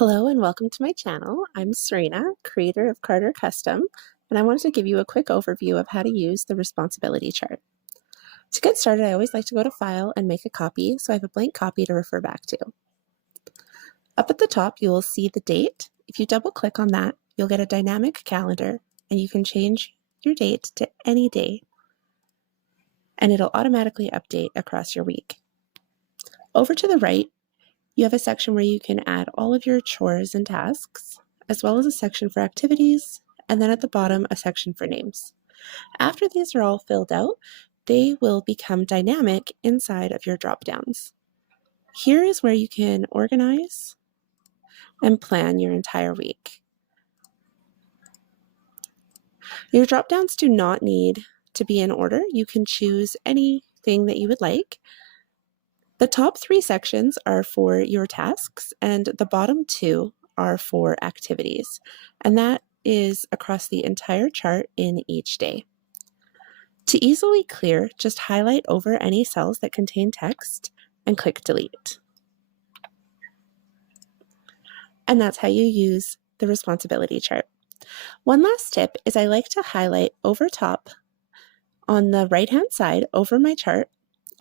Hello and welcome to my channel. I'm Serena, creator of Carter Custom, and I wanted to give you a quick overview of how to use the responsibility chart. To get started, I always like to go to File and make a copy, so I have a blank copy to refer back to. Up at the top, you will see the date. If you double click on that, you'll get a dynamic calendar, and you can change your date to any day, and it'll automatically update across your week. Over to the right, you have a section where you can add all of your chores and tasks, as well as a section for activities, and then at the bottom, a section for names. After these are all filled out, they will become dynamic inside of your drop-downs. Here is where you can organize and plan your entire week. Your drop-downs do not need to be in order. You can choose anything that you would like. The top 3 sections are for your tasks, and the bottom 2 are for activities, and that is across the entire chart in each day. To easily clear, just highlight over any cells that contain text and click Delete. And that's how you use the responsibility chart. One last tip is I like to highlight over top on the right-hand side over my chart.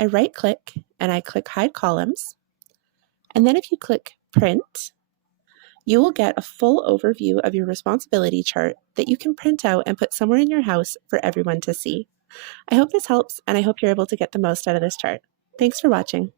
I right-click and I click Hide Columns. And then if you click Print, you will get a full overview of your responsibility chart that you can print out and put somewhere in your house for everyone to see. I hope this helps, and I hope you're able to get the most out of this chart. Thanks for watching.